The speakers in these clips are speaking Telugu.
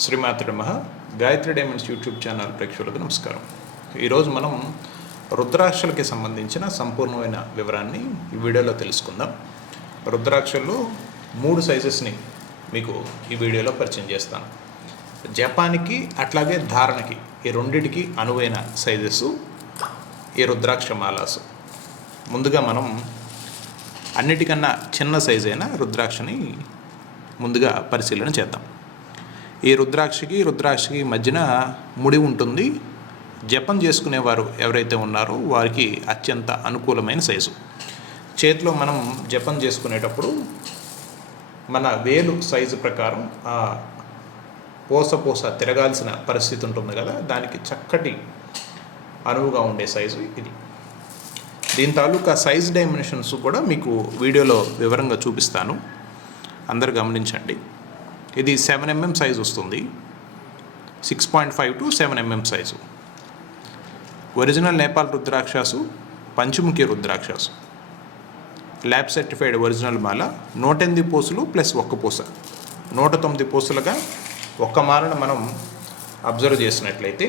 శ్రీమాత నమః. గాయత్రి డైమండ్స్ యూట్యూబ్ ఛానల్ ప్రేక్షకులకు నమస్కారం. ఈరోజు మనం రుద్రాక్షలకి సంబంధించిన సంపూర్ణమైన వివరాన్ని ఈ వీడియోలో తెలుసుకుందాం. రుద్రాక్షల్లో 3 సైజెస్ని మీకు ఈ వీడియోలో పరిచయం చేస్తాను. జపానికి అట్లాగే ధారణకి ఈ రెండిటికి అనువైన సైజెస్ ఈ రుద్రాక్ష మాలాస్. ముందుగా మనం అన్నిటికన్నా చిన్న సైజు అయిన రుద్రాక్షని ముందుగా పరిశీలన చేద్దాం. ఈ రుద్రాక్షకి మధ్యన ముడి ఉంటుంది. జపం చేసుకునేవారు ఎవరైతే ఉన్నారో వారికి అత్యంత అనుకూలమైన సైజు. చేతిలో మనం జపం చేసుకునేటప్పుడు మన వేలు సైజు ప్రకారం ఆ పూస తిరగాల్సిన పరిస్థితి ఉంటుంది కదా, దానికి చక్కటి అనువుగా ఉండే సైజు ఇది. దీని తాలూకా సైజ్ డైమెన్షన్స్ కూడా మీకు వీడియోలో వివరంగా చూపిస్తాను, అందరు గమనించండి. ఇది 7mm సైజు వస్తుంది, 6.5 to 7mm size. Original Nepal రుద్రాక్షాసు, పంచముఖి రుద్రాక్షాసు, ల్యాబ్ సర్టిఫైడ్ ఒరిజినల్ మాల. 108 పూసలు ప్లస్ 1 పూస, 109 పూసలుగా ఒక్క మాలను మనం అబ్జర్వ్ చేసినట్లయితే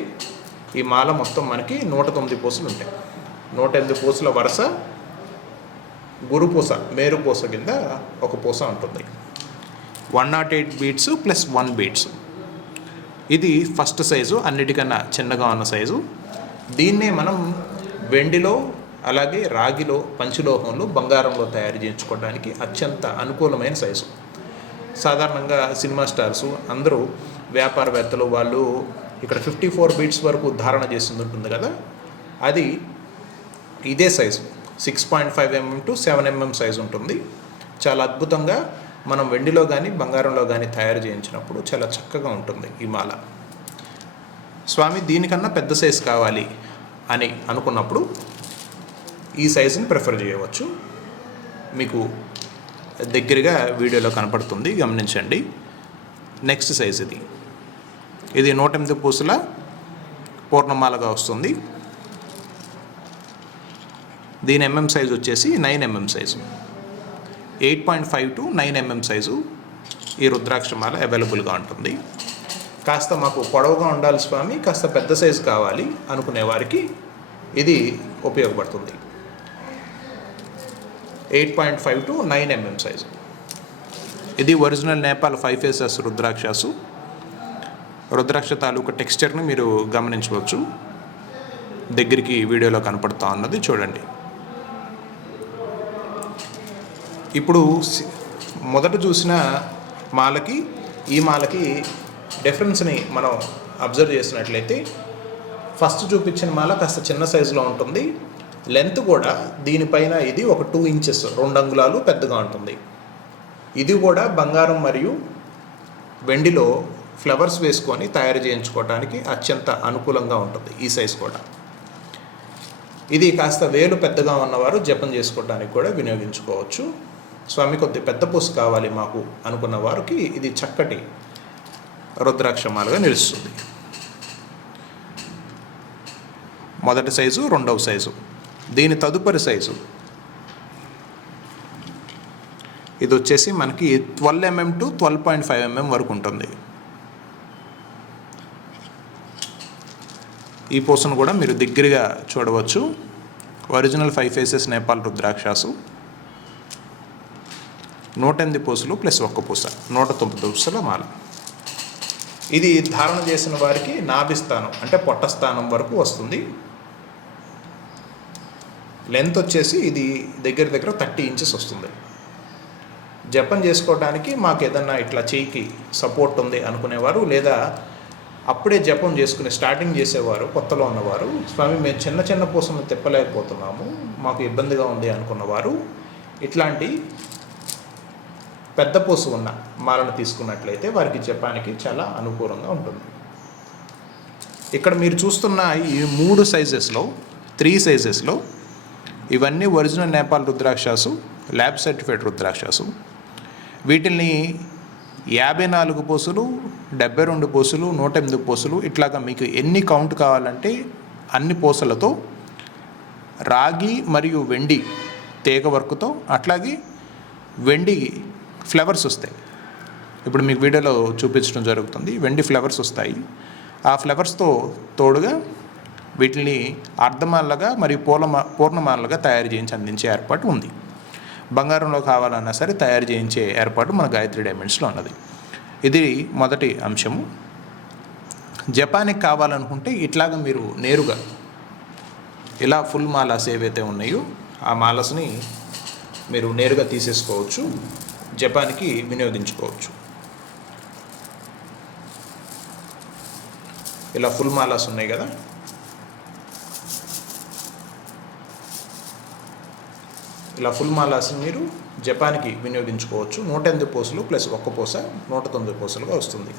ఈ మాల మొత్తం మనకి 109 పూసలు ఉంటాయి. 108 పూసల వరుస గురు పూస, మేరు పూస కింద ఒక పూస ఉంటుంది. 108 బీట్స్ ప్లస్ 1 బీట్స్. ఇది ఫస్ట్ సైజు, అన్నిటికన్నా చిన్నగా ఉన్న సైజు. దీన్నే మనం వెండిలో అలాగే రాగిలో, పంచలోహంలో, బంగారంలో తయారు చేయించుకోవడానికి అత్యంత అనుకూలమైన సైజు. సాధారణంగా సినిమా స్టార్స్ అందరూ వ్యాపారవేత్తలు వాళ్ళు ఇక్కడ 54 బీట్స్ వరకు ధారణ చేస్తుంది ఉంటుంది కదా, అది ఇదే size 6.5mm to 7mm size ఉంటుంది. చాలా అద్భుతంగా మనం వెండిలో కానీ బంగారంలో కానీ తయారు చేయించినప్పుడు చాలా చక్కగా ఉంటుంది ఈ మాల. స్వామి దీనికన్నా పెద్ద సైజు కావాలి అని అనుకున్నప్పుడు ఈ సైజుని ప్రిఫర్ చేయవచ్చు. మీకు దగ్గరగా వీడియోలో కనపడుతుంది, గమనించండి. నెక్స్ట్ సైజ్ ఇది 108 పూసల పూర్ణమాలగా వస్తుంది. దీని ఎంఎం సైజు వచ్చేసి 9mm size. 8.5 to 9mm size ఈ రుద్రాక్షమాల అవైలబుల్గా ఉంటుంది. కాస్త మాకు పొడవుగా ఉండాలి స్వామి, కాస్త పెద్ద సైజు కావాలి అనుకునే వారికి ఇది ఉపయోగపడుతుంది. 8.5 to 9mm సైజు. ఇది ఒరిజినల్ నేపాల్ 5 ఫేసెస్ రుద్రాక్షాసు. రుద్రాక్ష తాలూకా టెక్స్చర్ని మీరు గమనించవచ్చు, దగ్గరికి వీడియోలో కనపడుతూ ఉన్నది చూడండి. ఇప్పుడు మొదట చూసిన మాలకి ఈ మాలకి డిఫరెన్స్ని మనం అబ్జర్వ్ చేసినట్లయితే, ఫస్ట్ చూపించిన మాల కాస్త చిన్న సైజులో ఉంటుంది. లెంత్ కూడా దీనిపైన ఇది ఒక 2 inches 2 అంగుళాలు పెద్దగా ఉంటుంది. ఇది కూడా బంగారం మరియు వెండిలో ఫ్లవర్స్ వేసుకొని తయారు చేయించుకోవడానికి అత్యంత అనుకూలంగా ఉంటుంది ఈ సైజు కూడా. ఇది కాస్త వేలు పెద్దగా ఉన్నవారు జపం చేసుకోవడానికి కూడా వినియోగించుకోవచ్చు. స్వామి కొద్ది పెద్ద పూస కావాలి మాకు అనుకున్న వారికి ఇది చక్కటి రుద్రాక్షమాలుగా నిలుస్తుంది. మొదటి సైజు, రెండవ సైజు. దీని తదుపరి సైజు ఇది వచ్చేసి మనకి 12mm to 12.5mm వరకు ఉంటుంది. ఈ పూసను కూడా మీరు దగ్గరగా చూడవచ్చు. Original 5 faces Nepal రుద్రాక్షాసు. 108 పూసలు ప్లస్ 1 పూస, 109 పూసల మాల. ఇది ధారణ చేసిన వారికి నాభిస్థానం అంటే పొట్ట స్థానం వరకు వస్తుంది. లెంత్ వచ్చేసి ఇది దగ్గర 30 inches వస్తుంది. జపం చేసుకోవడానికి మాకు ఏదన్నా ఇట్లా చేయికి సపోర్ట్ ఉంది అనుకునేవారు, లేదా అప్పుడే జపం చేసుకుని స్టార్టింగ్ చేసేవారు, కొత్తలో ఉన్నవారు, స్వామి మేము చిన్న పూసలను తిప్పలేకపోతున్నాము, మాకు ఇబ్బందిగా ఉంది అనుకున్నవారు ఇట్లాంటి పెద్ద పూస ఉన్న మాలను తీసుకున్నట్లయితే వారికి జపానికి చాలా అనుకూలంగా ఉంటుంది. ఇక్కడ మీరు చూస్తున్న ఈ 3 సైజెస్లో 3 సైజెస్లో ఇవన్నీ ఒరిజినల్ నేపాల్ రుద్రాక్షాసు, ల్యాబ్ సర్టిఫైడ్ రుద్రాక్షాసు. వీటిని 54 పూసలు, 72 పూసలు, 108 పూసలు ఇట్లాగా మీకు ఎన్ని కౌంట్ కావాలంటే అన్ని పూసలతో, రాగి మరియు వెండి తీగ వర్క్తో, అట్లాగే వెండి ఫ్లవర్స్ వస్తాయి. ఇప్పుడు మీకు వీడియోలో చూపించడం జరుగుతుంది. వెండి ఫ్లవర్స్ వస్తాయి. ఆ ఫ్లవర్స్తో తోడుగా వీటిని అర్ధమాలగా మరియు పూర్ణమాలగా తయారు చేయించి అందించే ఏర్పాటు ఉంది. బంగారంలో కావాలన్నా సరే తయారు చేయించే ఏర్పాటు మన గాయత్రి డైమండ్స్లో ఉన్నది. ఇది మొదటి అంశము. జపాన్కి కావాలనుకుంటే ఇట్లాగా మీరు నేరుగా ఇలా ఫుల్ మాలాస్ ఏవైతే ఉన్నాయో ఆ మాలస్ని మీరు నేరుగా తీసేసుకోవచ్చు, జపాన్కి వినియోగించుకోవచ్చు. ఇలా ఫుల్ మాలాస్ ఉన్నాయి కదా, ఇలా ఫుల్ మాలాస్ని మీరు జపాన్కి వినియోగించుకోవచ్చు. 108 పూసలు ప్లస్ 1 పూస 109 పూసలుగా వస్తుంది.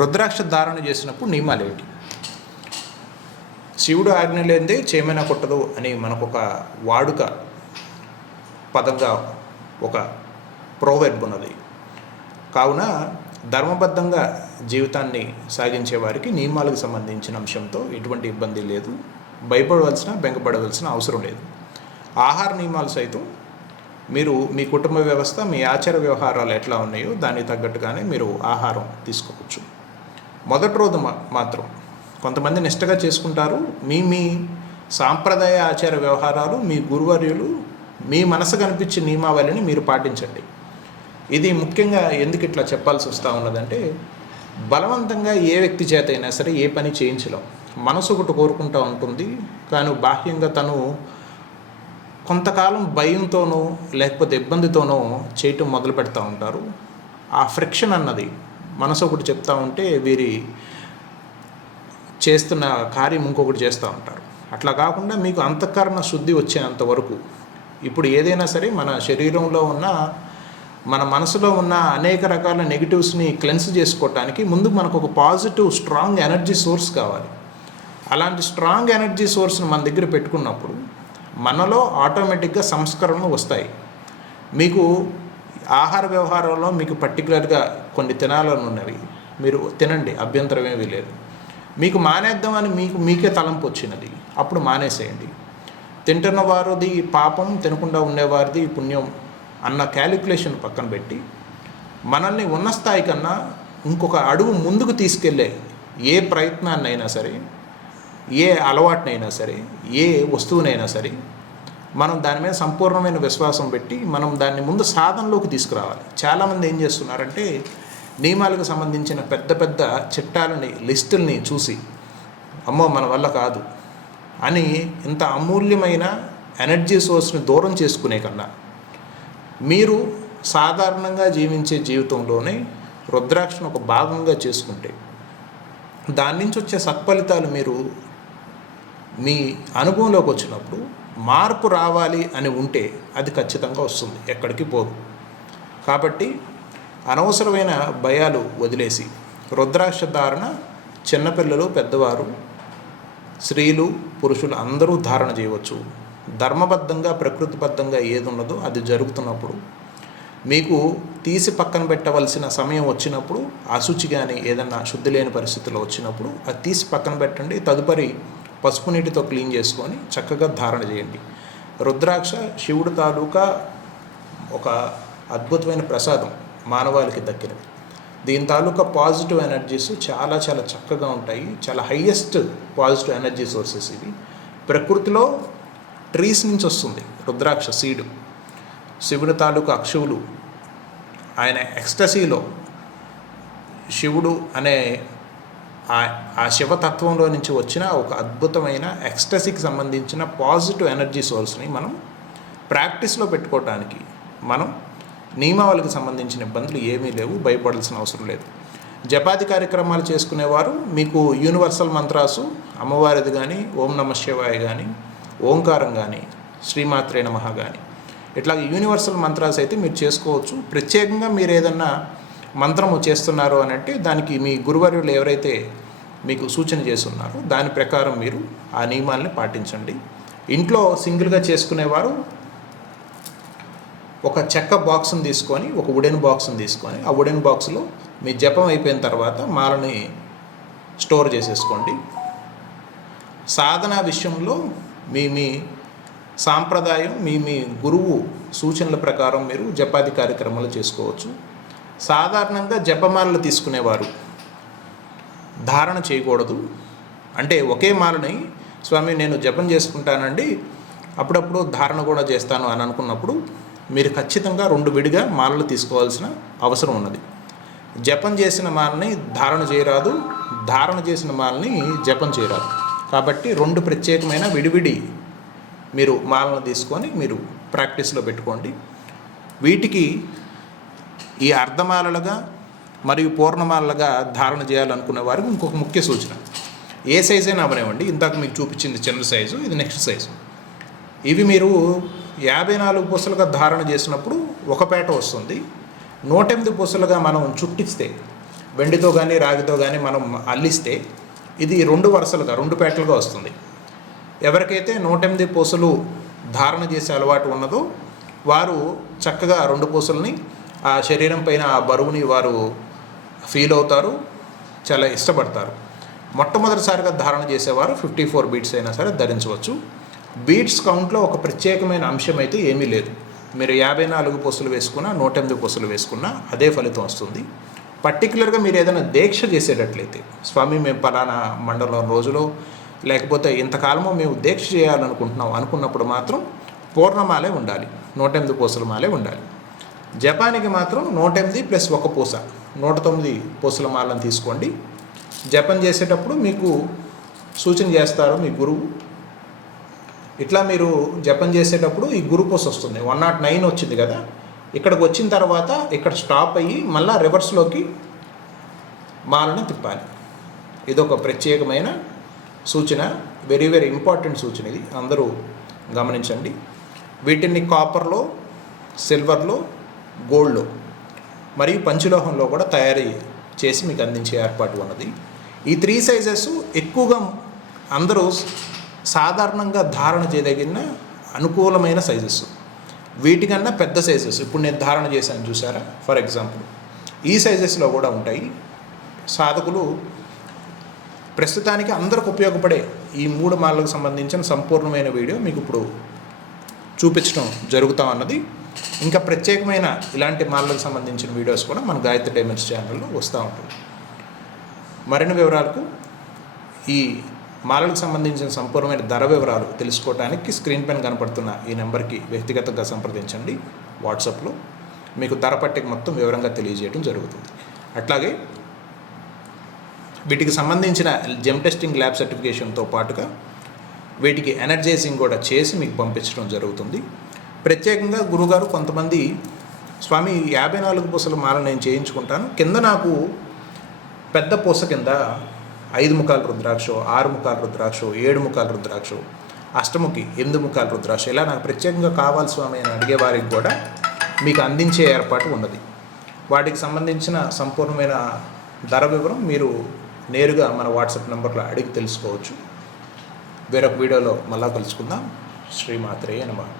రుద్రాక్ష ధారణ చేసినప్పుడు నియమాలు ఏంటి? శివుడు ఆజ్ఞ లేనిదే చేమైనా కొట్టదు అని మనకొక వాడుక పదంగా ఒక ప్రోవెర్బ్ ఉన్నది. కావున ధర్మబద్ధంగా జీవితాన్ని సాగించే వారికి నియమాలకు సంబంధించిన అంశంతో ఎటువంటి ఇబ్బంది లేదు. భయపడవలసిన బెంగపడవలసిన అవసరం లేదు. ఆహార నియమాలు సైతం మీరు మీ కుటుంబ వ్యవస్థ, మీ ఆచార వ్యవహారాలు ఎట్లా ఉన్నాయో దానికి తగ్గట్టుగానే మీరు ఆహారం తీసుకోవచ్చు. మొదటి రోజు మాత్రం కొంతమంది నిష్టగా చేసుకుంటారు. మీ సాంప్రదాయ ఆచార వ్యవహారాలు, మీ గురువర్యులు, మీ మనసు కనిపించే నియమావళిని మీరు పాటించండి. ఇది ముఖ్యంగా ఎందుకు ఇట్లా చెప్పాల్సి వస్తూ ఉన్నదంటే, బలవంతంగా ఏ వ్యక్తి చేత అయినా సరే ఏ పని చేయించలేం. మనసు ఒకటి కోరుకుంటూ ఉంటుంది, కానీ బాహ్యంగా తను కొంతకాలం భయంతోనో లేకపోతే ఇబ్బందితోనో చేయటం మొదలు పెడతా ఉంటారు. ఆ ఫ్రిక్షన్ అన్నది మనసు ఒకటి చెప్తూ ఉంటే వీరి చేస్తున్న కార్యం ఇంకొకటి చేస్తూ ఉంటారు. అట్లా కాకుండా మీకు అంతఃకరణ శుద్ధి వచ్చేంత వరకు, ఇప్పుడు ఏదైనా సరే మన శరీరంలో ఉన్న, మన మనసులో ఉన్న అనేక రకాల నెగిటివ్స్ని క్లెన్స్ చేసుకోవటానికి ముందు మనకు ఒక పాజిటివ్ స్ట్రాంగ్ ఎనర్జీ సోర్స్ కావాలి. అలాంటి స్ట్రాంగ్ ఎనర్జీ సోర్స్ని మన దగ్గర పెట్టుకున్నప్పుడు మనలో ఆటోమేటిక్గా సంస్కరణలు వస్తాయి. మీకు ఆహార వ్యవహారంలో మీకు పర్టికులర్గా కొన్ని తినాలని ఉన్నవి, మీరు తినండి, అభ్యంతరం ఏమీ లేదు. మీకు మానేద్దామని మీకే తలంపు వచ్చినది, అప్పుడు మానేసేయండి. తింటున్న వారిది పాపం, తినకుండా ఉండేవారిది పుణ్యం అన్న క్యాలిక్యులేషన్ పక్కన పెట్టి మనల్ని ఉన్న స్థాయి కన్నా ఇంకొక అడుగు ముందుకు తీసుకెళ్ళే ఏ ప్రయత్నాన్నైనా సరే, ఏ అలవాటునైనా సరే, ఏ వస్తువునైనా సరే మనం దాని మీద సంపూర్ణమైన విశ్వాసం పెట్టి మనం దాన్ని ముందు సాధనలోకి తీసుకురావాలి. చాలామంది ఏం చేస్తున్నారంటే నియమాలకు సంబంధించిన పెద్ద పెద్ద చట్టాలని, లిస్టుల్ని చూసి అమ్మో మన వల్ల కాదు అని ఇంత అమూల్యమైన ఎనర్జీ సోర్స్ని దూరం చేసుకునే కన్నా మీరు సాధారణంగా జీవించే జీవితంలోనే రుద్రాక్షను ఒక భాగంగా చేసుకుంటే దాని నుంచి వచ్చే సత్ఫలితాలు మీరు మీ అనుభవంలోకి వచ్చినప్పుడు మార్పు రావాలి అని ఉంటే అది ఖచ్చితంగా వస్తుంది, ఎక్కడికి పోదు. కాబట్టి అనవసరమైన భయాలు వదిలేసి రుద్రాక్ష ధారణ చిన్నపిల్లలు, పెద్దవారు, స్త్రీలు, పురుషులు అందరూ ధారణ చేయవచ్చు. ధర్మబద్ధంగా, ప్రకృతిబద్ధంగా ఏది ఉన్నదో అది జరుగుతున్నప్పుడు, మీకు తీసి పక్కన పెట్టవలసిన సమయం వచ్చినప్పుడు, అశుచి కానీ ఏదన్నా శుద్ధి లేని పరిస్థితుల్లో వచ్చినప్పుడు అది తీసి పక్కన పెట్టండి. తదుపరి పసుపు నీటితో క్లీన్ చేసుకొని చక్కగా ధారణ చేయండి. రుద్రాక్ష శివుడు తాలూకా ఒక అద్భుతమైన ప్రసాదం మానవాళికి దక్కినది. దీని తాలూకా పాజిటివ్ ఎనర్జీస్ చాలా చాలా చక్కగా ఉంటాయి. చాలా హయ్యెస్ట్ పాజిటివ్ ఎనర్జీ సోర్సెస్ ఇవి. ప్రకృతిలో ట్రీస్ నుంచి వస్తుంది రుద్రాక్ష సీడు. శివుడు తాలూకా అక్షువులు, ఆయన ఎక్స్టసీలో శివుడు అనే ఆ శివతత్వంలో నుంచి వచ్చిన ఒక అద్భుతమైన ఎక్స్టసీకి సంబంధించిన పాజిటివ్ ఎనర్జీ సోర్స్ని మనం ప్రాక్టీస్లో పెట్టుకోవటానికి మనం నియమావళికి సంబంధించిన ఇబ్బందులు ఏమీ లేవు, భయపడాల్సిన అవసరం లేదు. జపాది కార్యక్రమాలు చేసుకునేవారు మీకు యూనివర్సల్ మంత్రాసు, అమ్మవారిది కానీ, ఓం నమ శివాయ కానీ, ఓంకారం కానీ, శ్రీమాత్రే నమః కానీ, ఇట్లా యూనివర్సల్ మంత్రాస్ అయితే మీరు చేసుకోవచ్చు. ప్రత్యేకంగా మీరు ఏదన్నా మంత్రము చేస్తున్నారు అని అంటే దానికి మీ గురువర్యులు ఎవరైతే మీకు సూచన చేస్తున్నారో దాని ప్రకారం మీరు ఆ నియమాలని పాటించండి. ఇంట్లో సింగిల్గా చేసుకునేవారు ఒక చెక్క బాక్స్ని తీసుకొని, ఒక వుడెన్ బాక్స్ని తీసుకొని, ఆ వుడెన్ బాక్స్లో మీ జపం అయిపోయిన తర్వాత మాలని స్టోర్ చేసేసుకోండి. సాధన విషయంలో మీ సాంప్రదాయం, మీ గురువు సూచనల ప్రకారం మీరు జపాది కార్యక్రమాలు చేసుకోవచ్చు. సాధారణంగా జపమాలలు తీసుకునేవారు ధారణ చేయకూడదు. అంటే ఒకే మాలని స్వామి నేను జపం చేసుకుంటానండి, అప్పుడప్పుడు ధారణ కూడా చేస్తాను అని అనుకున్నప్పుడు మీరు ఖచ్చితంగా 2 విడిగా మాలలు తీసుకోవాల్సిన అవసరం ఉన్నది. జపం చేసిన మాలని ధారణ చేయరాదు, ధారణ చేసిన మాలని జపం చేయరాదు. కాబట్టి 2 ప్రత్యేకమైన విడివిడి మీరు మాలను తీసుకొని మీరు ప్రాక్టీస్లో పెట్టుకోండి. వీటికి ఈ అర్ధమాలలుగా మరియు పూర్ణమాలలుగా ధారణ చేయాలనుకునే వారికి ఇంకొక ముఖ్య సూచన, ఏ సైజ్ అయినా అవనివ్వండి. ఇందాక మీకు చూపించింది చిన్న సైజు, ఇది నెక్స్ట్ సైజు. ఇవి మీరు 54 పూసలుగా ధారణ చేసినప్పుడు ఒక పేట వస్తుంది. 108 పూసలుగా మనం చుట్టిస్తే, వెండితో కానీ రాగితో కానీ మనం అల్లిస్తే ఇది 2 వరుసలుగా 2 పేటలుగా వస్తుంది. ఎవరికైతే 108 పూసలు ధారణ చేసే అలవాటు ఉన్నదో వారు చక్కగా 2 పూసలని ఆ శరీరం పైన ఆ బరువుని వారు ఫీల్ అవుతారు, చాలా ఇష్టపడతారు. మొట్టమొదటిసారిగా ధారణ చేసేవారు 54 బీట్స్ అయినా సరే ధరించవచ్చు. బీట్స్ కౌంట్లో ఒక ప్రత్యేకమైన అంశం అయితే ఏమీ లేదు. మీరు 54 పూసలు వేసుకున్నా 108 పూసలు వేసుకున్నా అదే ఫలితం వస్తుంది. పర్టికులర్గా మీరు ఏదైనా దీక్ష చేసేటట్లయితే, స్వామి మేము పలానా మండలం రోజులో లేకపోతే ఇంతకాలమో మేము దీక్ష చేయాలనుకుంటున్నాం అనుకున్నప్పుడు మాత్రం పూర్ణమాలే ఉండాలి, 108 పూసల మాలే ఉండాలి. జపానికి మాత్రం 108 ప్లస్ 1 పూస 109 పూసల మాలను తీసుకోండి. జపం చేసేటప్పుడు మీకు సూచన చేస్తారు మీ గురువు. ఇట్లా మీరు జపం చేసేటప్పుడు ఈ గురు పూస వస్తుంది, 109 వచ్చింది కదా, ఇక్కడికి వచ్చిన తర్వాత ఇక్కడ స్టాప్ అయ్యి మళ్ళీ రివర్స్లోకి మాలను తిప్పాలి. ఇదొక ప్రత్యేకమైన సూచన, వెరీ వెరీ ఇంపార్టెంట్ సూచన. ఇది అందరూ గమనించండి. వీటిని కాపర్లో, సిల్వర్లో, గోల్డ్లో మరియు పంచలోహంలో కూడా తయారీ చేసి మీకు అందించే ఏర్పాటు ఉన్నది. ఈ 3 సైజెస్ ఎక్కువగా అందరూ సాధారణంగా ధారణ చేయదగిన అనుకూలమైన సైజెస్. వీటికన్నా పెద్ద సైజెస్ ఇప్పుడు నేను ధారణ చేశాను చూసారా, ఫర్ ఎగ్జాంపుల్ ఈ సైజెస్లో కూడా ఉంటాయి. సాధకులు ప్రస్తుతానికి అందరికి ఉపయోగపడే ఈ 3 మాలలకు సంబంధించిన సంపూర్ణమైన వీడియో మీకు ఇప్పుడు చూపించడం జరుగుతూ ఉన్నది. ఇంకా ప్రత్యేకమైన ఇలాంటి మాలలకు సంబంధించిన వీడియోస్ కూడా మన గాయత్రి డైమండ్స్ ఛానల్లో వస్తూ ఉంటుంది. మరిన్ని వివరాలకు ఈ మాలలకు సంబంధించిన సంపూర్ణమైన ధర వివరాలు తెలుసుకోవడానికి స్క్రీన్ పైన కనపడుతున్న ఈ నెంబర్కి వ్యక్తిగతంగా సంప్రదించండి. వాట్సాప్లో మీకు ధర పట్టిక మొత్తం వివరంగా తెలియజేయడం జరుగుతుంది. అట్లాగే వీటికి సంబంధించిన జెమ్ టెస్టింగ్ ల్యాబ్ సర్టిఫికేషన్తో పాటుగా వీటికి ఎనర్జైజింగ్ కూడా చేసి మీకు పంపించడం జరుగుతుంది. ప్రత్యేకంగా గురుగారు కొంతమంది స్వామి 54 పూసల మాల నేను చేయించుకుంటాను, కింద నాకు పెద్ద పూస కింద 5 ముఖాల రుద్రాక్ష, 6 ముఖాల రుద్రాక్ష, 7 ముఖాల రుద్రాక్ష, అష్టముఖి 8 ముఖాల రుద్రాక్ష ఇలా నాకు ప్రత్యేకంగా కావాలి స్వామి అని అడిగే వారికి కూడా మీకు అందించే ఏర్పాటు ఉన్నది. వాటికి సంబంధించిన సంపూర్ణమైన ధర వివరం మీరు నేరుగా మన వాట్సాప్ నెంబర్లో అడిగి తెలుసుకోవచ్చు. వేరొక వీడియోలో మళ్ళా కలుసుకుందాం. శ్రీమాత్రేయ నమః.